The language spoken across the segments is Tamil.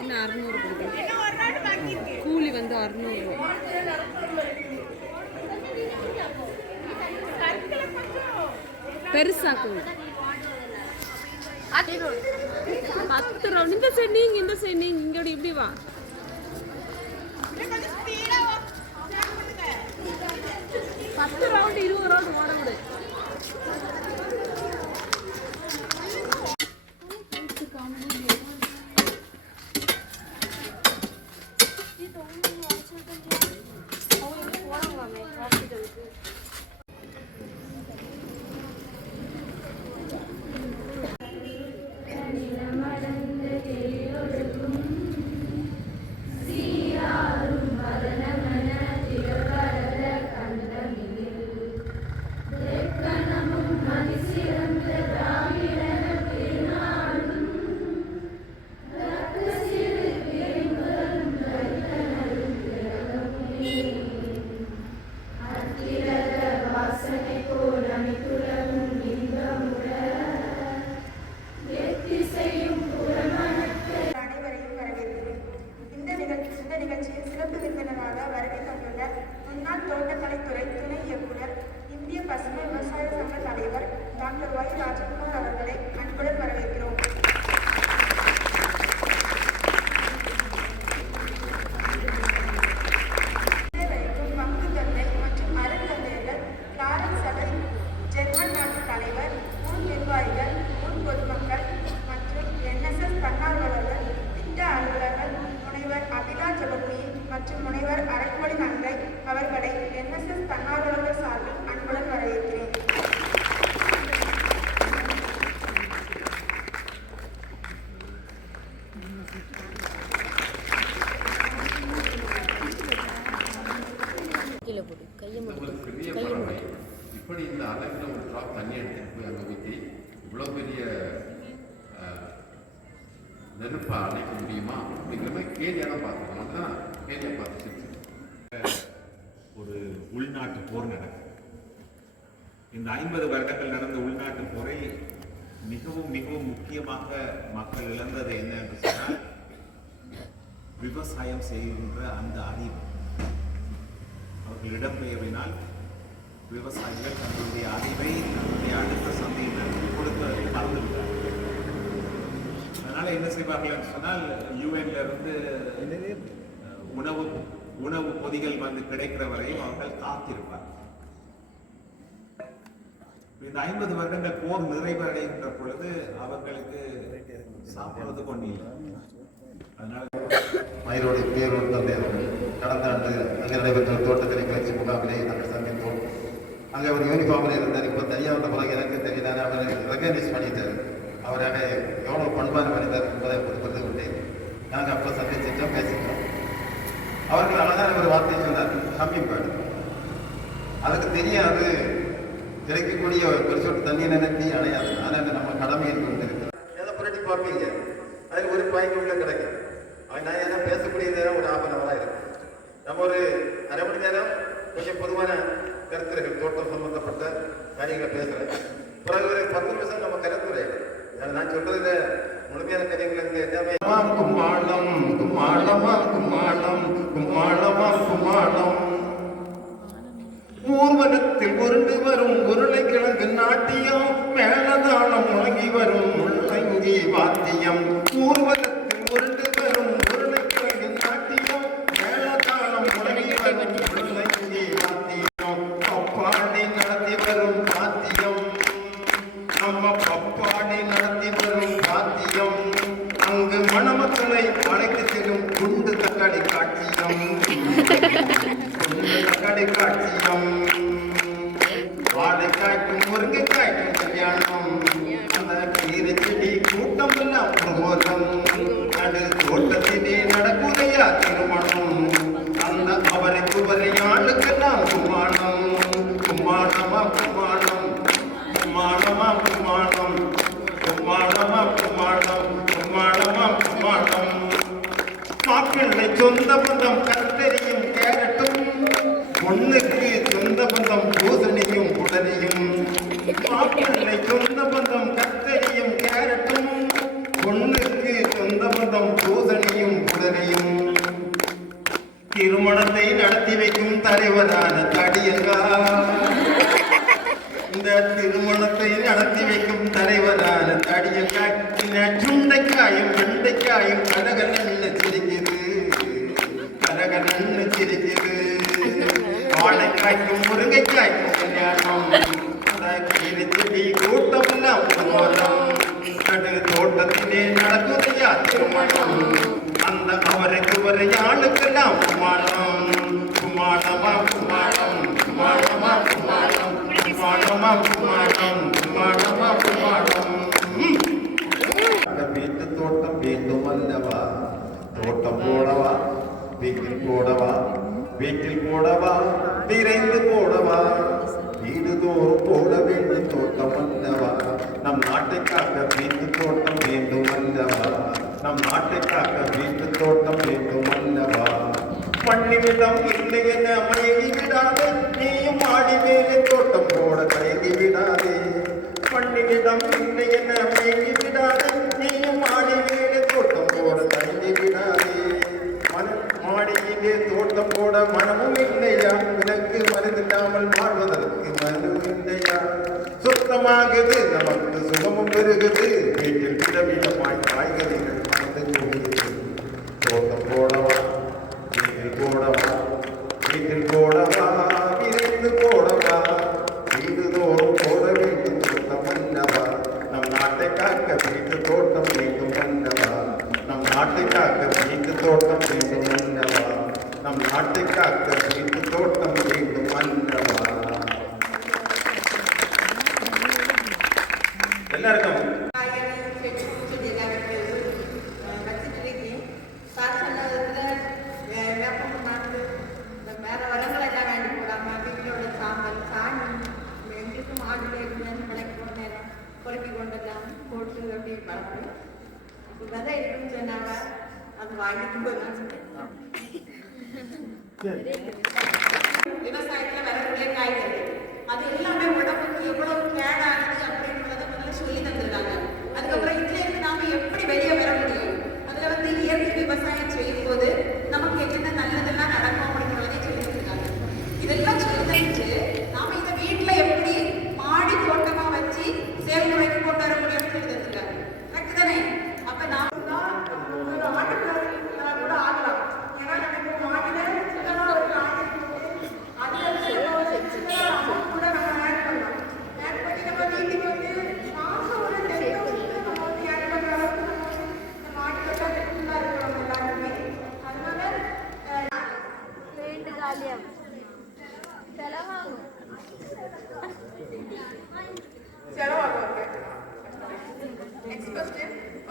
இன்னும் 600 கொடுக்கணும். கூலி வந்து 600 பெருசாக்கும். 10 ரவுண்ட் இந்த சைடு நீங்க, இந்த சைடு நீங்க, இங்கோட இப்படி வா. 10 ரவுண்ட் 20 ரவுண்ட் ஓட விடு. முன்னாள் தோட்டக்கலைத்துறை துணை இயக்குனர், இந்திய பசுமை விவசாய சங்க தலைவர் டாக்டர் ஒய் ராஜகுமார் அவர்களை அன்புடன் வரவேற்கிறோம். பங்கு தந்தை மற்றும் அருந்தந்தையர்கள், கிளாரன்ஸ் சபை, ஜெர்மன் நாட்டு தலைவர், ஊர் நிர்வாகிகள், ஊர் பொதுமக்கள் மற்றும் NSS தன்னார்வலர்கள், திட்ட அலுவலர்கள், முனைவர் அபிலா ஜபகுனி மற்றும் முனைவர் அரைக்கொடி நங்கை அவர்களை NSS தன்னார்வலர்கள் சார்பில் அன்புடன் வரவேற்கிறேன். இப்படி இந்த அளவில் ஒரு ட்ராப் தண்ணி எடுத்துட்டு போய் அங்கே ஊற்றி இவ்வளோ பெரிய நெருப்பை அணைக்க முடியுமா அப்படிங்கிற மாதிரி கேள்வியாக பார்த்துக்கணும். அதுதான் கேள்வியாக பார்த்து ஒரு உள்நாட்டு போர் நடக்குது. இந்த 50 வருடங்கள் நடந்த உள்நாட்டு போரை மிகவும் மிகவும் முக்கியமாக மக்கள் இழந்தது என்ன என்று சொன்னால் விவசாயம் செய்கின்ற அந்த அறிவு. அவர்கள் இடம்பெயர்வினால் விவசாயிகள் தங்களுடைய அறிவை தன்னுடைய அடுத்த சந்தையினருக்கு கொடுப்பதை மறந்துவிட்டார்கள். அதனால என்ன செய்வார்கள் என்று சொன்னால் UN இருந்து உணவு பொதிகள் வந்து கிடைக்கிற வரையும் அவர்கள் காத்திருப்பார். இந்த 50 வருடங்கள் போர் நிறைவடைகின்ற பொழுது அவர்களுக்கு சாப்பிடுவது கொண்டு இல்லை. அதனால மயிரோடு பேரோடு தந்தையர்கள் கடந்த ஆண்டு அங்கே நடைபெற்ற தோட்டக்கலை பயிற்சி முகாமிலே நாங்கள் சந்தித்தோம். அங்கே ஒரு யூனிஃபார்மில் இருந்தார். இப்போ தனியாக வந்த பிறகு எனக்கு தெரியல, அவர் ரெகனைஸ் பண்ணிட்டார். அவராக எவ்வளோ பண்பான மனிதர் என்பதை கொடுப்பது உண்டு. நாங்கள் அப்போ சந்திச்சிட்டோம், பேசிட்டோம். அவர்கள் அழகான ஒரு வார்த்தை சொன்னார், ஹம்மிங் பேர்டு. அதுக்கு தெரியாது கிடைக்கக்கூடிய ஒரு சொட்டு தண்ணி நினைத்தி அணையாது. ஆனால் நம்ம கடமை என்று கொண்டு இருக்கிறோம். எதை புரட்டி பார்ப்பீங்க, அதில் ஒரு பாயிண்ட் உள்ள கிடைக்கும். அவன் நான் ஏன்னா பேசக்கூடிய நேரம் ஒரு 1/2 hour இருக்கும். நம்ம ஒரு அரை மணி நேரம் கொஞ்சம் பொதுவான கருத்துரைகள், தோட்டம் சம்பந்தப்பட்ட காரியங்களை பேசுகிறேன். பிறகு ஒரு 10 நிமிஷம் நம்ம கருத்துரை. நான் சொல்றதுல முழுமையான கதைகள் எல்லாமே கும்மாளம் கும்மாளமா கும்மாளம் கும்மாளமா கும்மாளம். ஊர்வலத்தில் உருண்டு வரும் உருளைக்கிழங்கு நாட்டியம், மேலதாளம் முழங்கி வரும் முள்ளங்கி வாத்தியம். ஊர்வலத்தில் உருண்டு வரும் உருளைக்கிழங்கு நாட்டியம், மேலதாளம் முழங்கி வரும் முள்ளங்கி வாத்தியம். பப்பாடி நடத்தி வரும் வாத்தியம், நம்ம பப்பாடி நடத்தி வரும் வாத்தியம். அங்கு மணமக்களை அழைத்து செல்லும் குண்டு தக்காளி காட்சியம், குண்டு தக்காளி காட்சியம். வாழைக்காய்க்கும் முருங்கைக்காய்க்கும் கல்யாணம், அந்த கீரை செடி கூட்டம் எல்லாம் பிரபோதம். நடு தோட்டத்திலே நடக்குதையா திருமணம், அந்த அவரை குவரை ஆளுக்கெல்லாம் கும்மாளம். கும்மாளமா கும்மாளம் கும்மாளமா கும்மாளம் கும்மாளமா கும்மாளம் கும்மாளமா கும்மாளம். மாப்பிள்ளை சொந்த பந்தம் கத்தரியும் கேரட்டும், பொண்ணுக்கு சொந்த பந்தம் பூசணியும் உடனையும். மாப்பிள்ளை சொந்த பந்தம் கத்தரியும் கேரட்டும், பொண்ணுக்கு சொந்த பந்தம் பூசணியும் கல்யாணத்தை நடத்தி வைக்கும் தலைவரான தடியக்காய் சுண்டைக்காயும் வெண்டைக்காயும் கனகன்னு சிரிக்குது கனகன்னு சிரிக்குது வாழைக்காய்க்கும் முருங்கைக்காய்க்கும் கல்யாணம் கூட்டம் நடு தோட்டத்திலே நடக்குதையா திருமணம் அந்த அவருக்கு ஒரு யாளுக்கெல்லாம் குமாரம் குமாரமா குமாரம் குமாரமா குமாரம் குமாரமா குமாரம் குமாரமா குமாரம் வீட்டு தோட்டம் வேண்டும் அல்லவா தோட்டம் போடவா வீட்டில் போடவா வீட்டில் போடவா விரைந்து போடவா வீடு தோறும் போட வேண்டும் தோட்டம் அல்லவா நம் நாட்டை காக்க வீட்டு தோட்டம் வேண்டும் அல்லவா நம் நாட்டை காக்க வீட்டு தோட்டம் வேண்டும் அல்லவா பண்ணிவிடம் இல்லை என மயங்கி விடாதே நீயும் மாடி மேலே தோட்டம் போட தயங்கி விடாதே பண்ணிவிடம் இல்லை என மயங்கி விடாதே நீயும் மாடி மேலே தோட்டம் போட தயங்கி விடாதே மாடியிலே தோட்டம் போட மனமும் இல்லையா உனக்கு மனதில்லாமல் வாழ்வதற்கு மனமும் இல்லையா சுத்தமாகுது நமக்கு சுகமும் பெருகுது வீட்டில் விதவிதமாய் காய்கறிகள் மனது கூடியது தோட்டம் போடவா வீட்டில் போடவா வீட்டில் போடவா விரைந்து போடவா வீடு தோறும் போட வேண்டும் தோட்டம் அல்லவா நம் நாட்டை காக்க வீட்டு தோட்டம் வேண்டும் அல்லவா நம் நாட்டை காக்க வீட்டு தோட்டம் வேண்டும் அல்லவா நம் நாட்டை காக்க வீட்டு தோட்டம் வேண்டும் அல்லவா எல்லாருக்கும் வேற வரங்களை எல்லாம் வேண்டி போடாம வீட்டோட சாம்பல் சாணி எங்களுக்கும் ஆடுல இருந்து விளக்கு நேரம் பொறுக்கி கொண்டெல்லாம் போட்டு அப்படி வளர்ப்பு இப்போ விதை இருக்குன்னு சொன்னாங்க அது வாங்கிட்டு போய் விவசாயத்துல வரக்கூடிய காய்கறி அது எல்லாமே உடம்புக்கு எவ்வளவு கேடானது அப்படின்றத முதல்ல சொல்லி தந்துருக்காங்க. அதுக்கப்புறம் இதுல இருந்து நாம எப்படி வெளியே வர முடியும், அதுல வந்து இயற்கை விவசாயம் செய்யும் போது நமக்கு என்னென்ன நல்லதெல்லாம் நடக்கும் அப்படின்றதே சொல்லி தந்துருக்காங்க. இதெல்லாம் சொல்லி தந்துட்டு நாம இதை வீட்டுல எப்படி மாடி தோட்டமா வச்சு செயல்முறைக்கு கொண்டு வர முடியும்னு சொல்லி தந்துருக்காங்க. கரெக்ட் தானே? அப்ப நாம ஒரு ஆட்டுக்காரர் கூட ஆகலாம். ஏன்னா நம்ம மாடியில சின்னதா ஒரு காய்கறி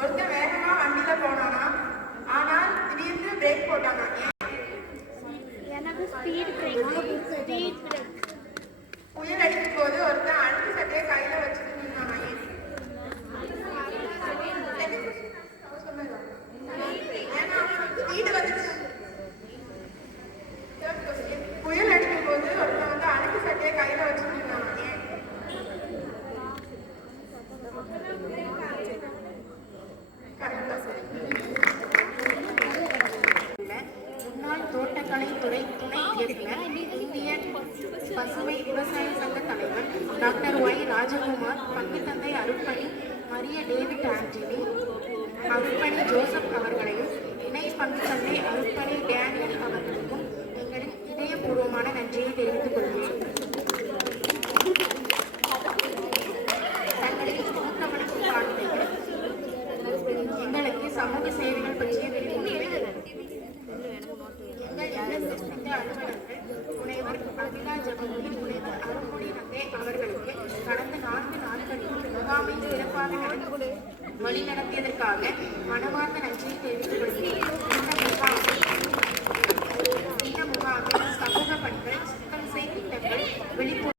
ஒருத்தன் வேகமா வண்டியில போனானா, ஆனால் திடீர்னு பிரேக் போட்டானா. புயல் அடிக்கும் போது ஒருத்தன் அழுக்கு சட்டையை கையில வச்சுட்டு நின்னானா. ஏன்னா வீடு வந்துச்சு. புயல் அடிக்கும் போது ஒருத்தன் வந்து அழுக்கு சட்டையை கையில வச்சுட்டு நின்னானா. முன்னாள் தோட்டக்கலை துறை துணை இயக்குனர், இந்திய பசுமை விவசாய சங்க தலைவர் டாக்டர் ஒய் ராஜகுமார், பங்கு தந்தை அருட்பணி மரிய டேவிட் ஆண்டனி, அருட்பணி ஜோசப் அவர்களையும் இணை பங்கு தந்தை அருட்பணி டேனியல் அவர்களுக்கும் எங்களின் இதயபூர்வமான நன்றியை தெரிவித்துக் கொள்கிறேன். தங்களின் ஊக்கமளிக்கும் வார்த்தைகள் எங்களுக்கு சமூக சேவைகள் பற்றிய விழிப்புணர்வை முனைவர் அகிலா ஜபகுடி, முனைவர் அருள்மொழி நந்தே அவர்களுக்கு கடந்த 4 நாட்களில் முகாமை சிறப்பாக வழிநடத்தியதற்காக மனமார்ந்த நன்றியை தெரிவித்துக் கொள்கிறேன். இந்த முகாமில் சமூக பணிகள், சிக்கல் திட்டங்கள், விழிப்புணர்வு